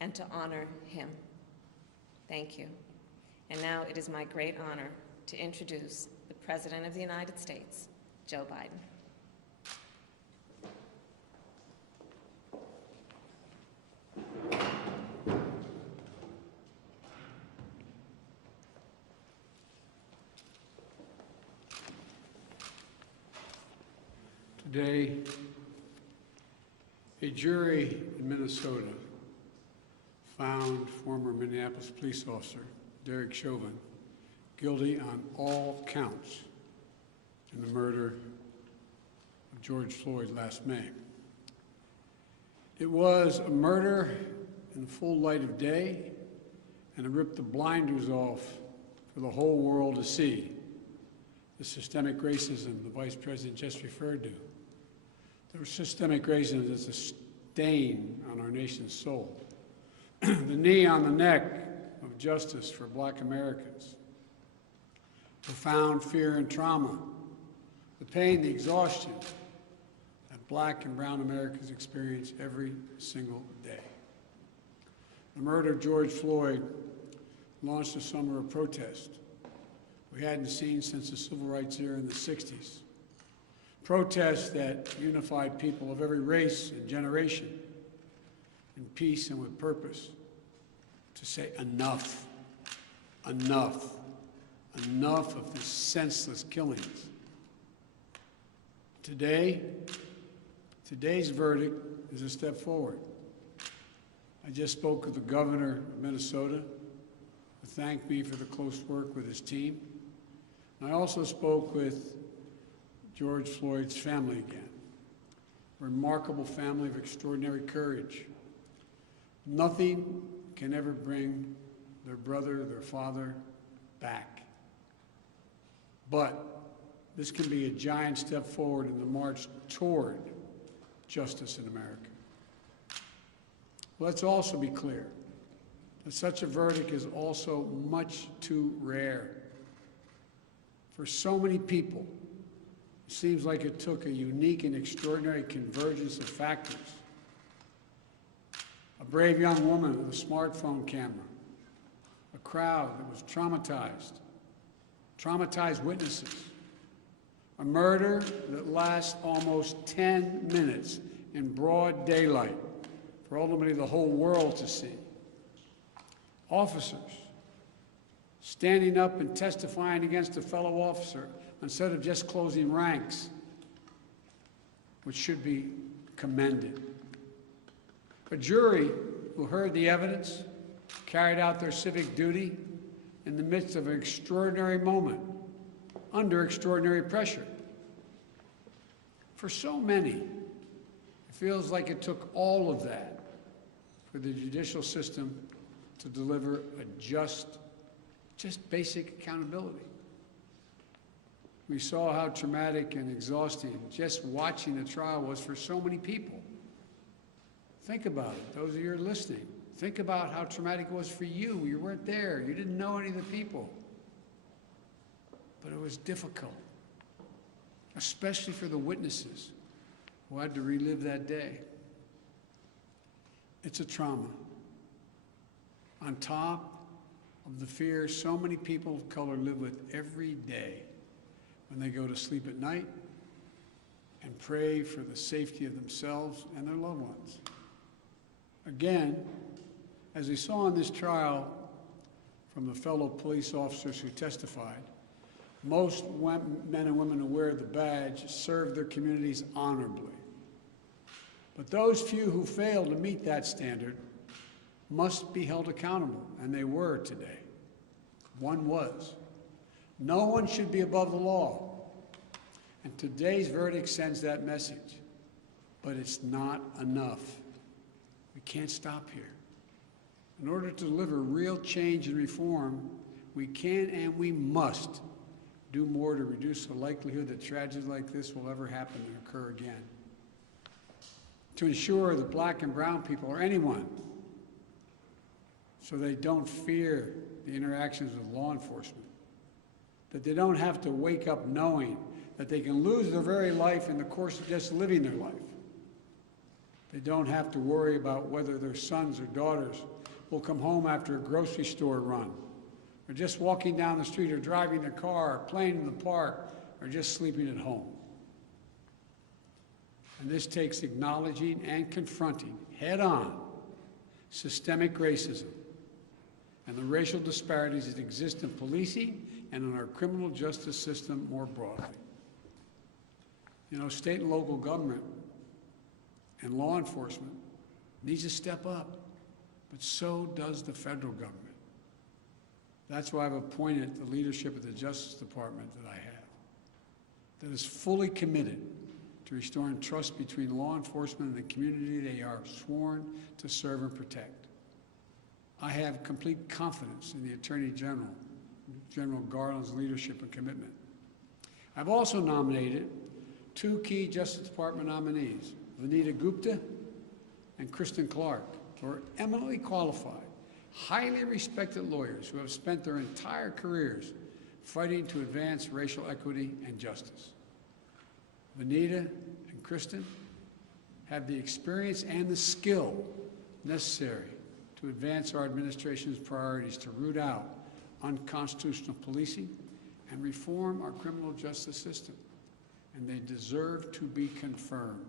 and to honor him. Thank you. And now it is my great honor to introduce the President of the United States, Joe Biden. Today, a jury in Minnesota found former Minneapolis police officer Derek Chauvin guilty on all counts in the murder of George Floyd last May. It was a murder in the full light of day, and it ripped the blinders off for the whole world to see the systemic racism the Vice President just referred to. The systemic racism is a stain on our nation's soul. The knee on the neck of justice for Black Americans. Profound fear and trauma, the pain, the exhaustion that Black and brown Americans experience every single day. The murder of George Floyd launched a summer of protest we hadn't seen since the civil rights era in the 60s. Protests that unified people of every race and generation in peace and with purpose to say enough, enough, enough of the senseless killings. Today's verdict is a step forward. I just spoke with the governor of Minnesota, who thanked me for the close work with his team. And I also spoke with George Floyd's family again. A remarkable family of extraordinary courage. Nothing can ever bring their brother, their father back. But this can be a giant step forward in the march toward justice in America. Let's also be clear that such a verdict is also much too rare. For so many people, it seems like it took a unique and extraordinary convergence of factors. A brave young woman with a smartphone camera, a crowd that was traumatized witnesses, a murder that lasts almost 10 minutes in broad daylight for ultimately the whole world to see. Officers standing up and testifying against a fellow officer instead of just closing ranks, which should be commended. A jury who heard the evidence, carried out their civic duty in the midst of an extraordinary moment, under extraordinary pressure. For so many, it feels like it took all of that for the judicial system to deliver a just basic accountability. We saw how traumatic and exhausting just watching the trial was for so many people. Think about it, those of you who are listening. Think about how traumatic it was for you. You weren't there. You didn't know any of the people. But it was difficult, especially for the witnesses who had to relive that day. It's a trauma. On top of the fear so many people of color live with every day when they go to sleep at night and pray for the safety of themselves and their loved ones. Again, as we saw in this trial from the fellow police officers who testified, most men and women who wear the badge serve their communities honorably. But those few who fail to meet that standard must be held accountable, and they were today. One was. No one should be above the law. And today's verdict sends that message. But it's not enough. We can't stop here. In order to deliver real change and reform, we can and we must do more to reduce the likelihood that tragedies like this will ever happen and occur again. To ensure that Black and brown people, or anyone, so they don't fear the interactions with law enforcement, that they don't have to wake up knowing that they can lose their very life in the course of just living their life. They don't have to worry about whether their sons or daughters will come home after a grocery store run, or just walking down the street, or driving their car, or playing in the park, or just sleeping at home. And this takes acknowledging and confronting head-on systemic racism and the racial disparities that exist in policing and in our criminal justice system more broadly. You know, state and local government and law enforcement needs to step up, but so does the federal government. That's why I've appointed the leadership of the Justice Department that I have, that is fully committed to restoring trust between law enforcement and the community they are sworn to serve and protect. I have complete confidence in the Attorney General, General Garland's leadership and commitment. I've also nominated two key Justice Department nominees, Vanita Gupta and Kristen Clark, who are eminently qualified, highly respected lawyers who have spent their entire careers fighting to advance racial equity and justice. Vanita and Kristen have the experience and the skill necessary to advance our administration's priorities to root out unconstitutional policing and reform our criminal justice system, and they deserve to be confirmed.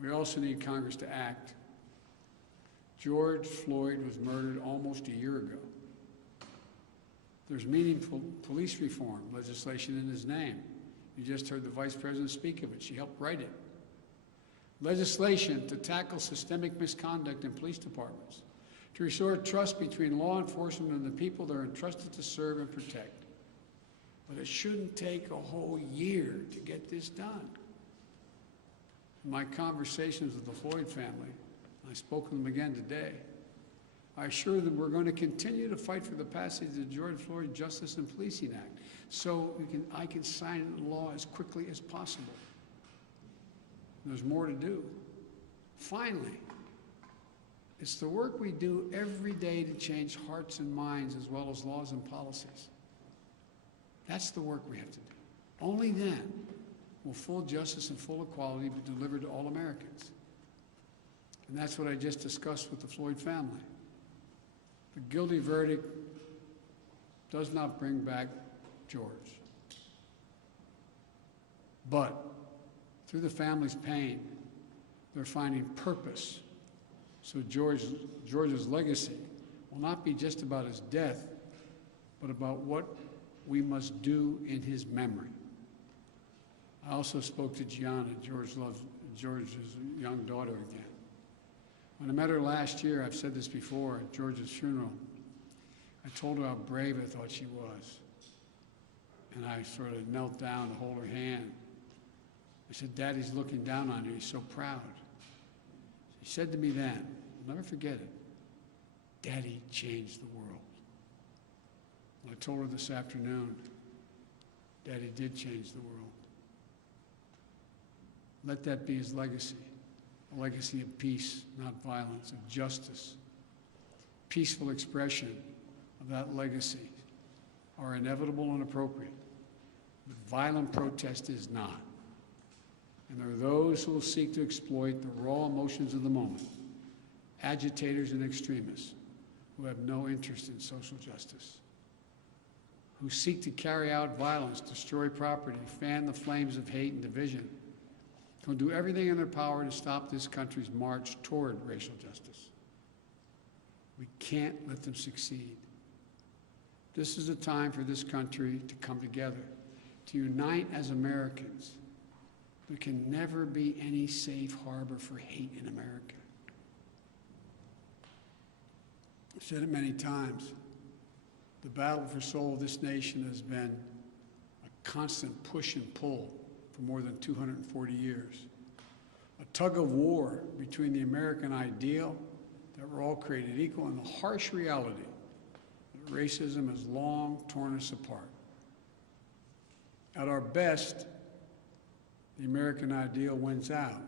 We also need Congress to act. George Floyd was murdered almost a year ago. There's meaningful police reform legislation in his name. You just heard the Vice President speak of it. She helped write it. Legislation to tackle systemic misconduct in police departments, to restore trust between law enforcement and the people they're entrusted to serve and protect. But it shouldn't take a whole year to get this done. In my conversations with the Floyd family, I spoke to them again today, I assure them we're going to continue to fight for the passage of the George Floyd Justice and Policing Act so I can sign it into law as quickly as possible. There's more to do. Finally, it's the work we do every day to change hearts and minds as well as laws and policies. That's the work we have to do. Only then will full justice and full equality be delivered to all Americans. And that's what I just discussed with the Floyd family. The guilty verdict does not bring back George. But through the family's pain, they're finding purpose. So George's legacy will not be just about his death, but about what we must do in his memory. I also spoke to Gianna, George's young daughter again. When I met her last year, I've said this before, at George's funeral, I told her how brave I thought she was. And I sort of knelt down to hold her hand. I said, Daddy's looking down on you, he's so proud. She said to me then, I'll never forget it, Daddy changed the world. And I told her this afternoon, Daddy did change the world. Let that be his legacy, a legacy of peace, not violence, of justice. Peaceful expression of that legacy are inevitable and appropriate, but violent protest is not. And there are those who will seek to exploit the raw emotions of the moment, agitators and extremists who have no interest in social justice, who seek to carry out violence, destroy property, fan the flames of hate and division, who will do everything in their power to stop this country's march toward racial justice. We can't let them succeed. This is a time for this country to come together, to unite as Americans. There can never be any safe harbor for hate in America. I've said it many times. The battle for soul of this nation has been a constant push and pull for more than 240 years. A tug of war between the American ideal that we're all created equal and the harsh reality that racism has long torn us apart. At our best, the American ideal wins out.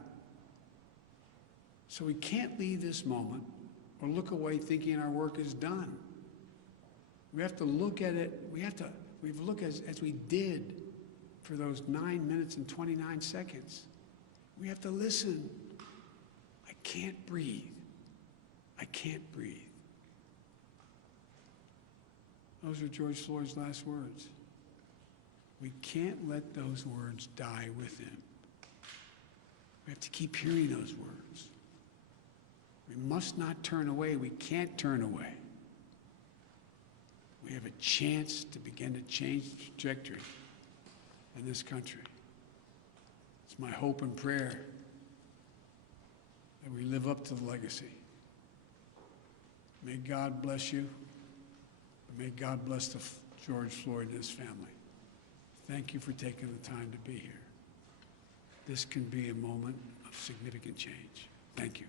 So we can't leave this moment or look away thinking our work is done. We have to look at it, we have to look as we did for those 9 minutes and 29 seconds. We have to listen can't breathe. I can't breathe. Those are George Floyd's last words. We can't let those words die with him. We have to keep hearing those words. We must not turn away. We can't turn away. We have a chance to begin to change the trajectory in this country. It's my hope and prayer that we live up to the legacy. May God bless you. May God bless George Floyd and his family. Thank you for taking the time to be here. This can be a moment of significant change. Thank you.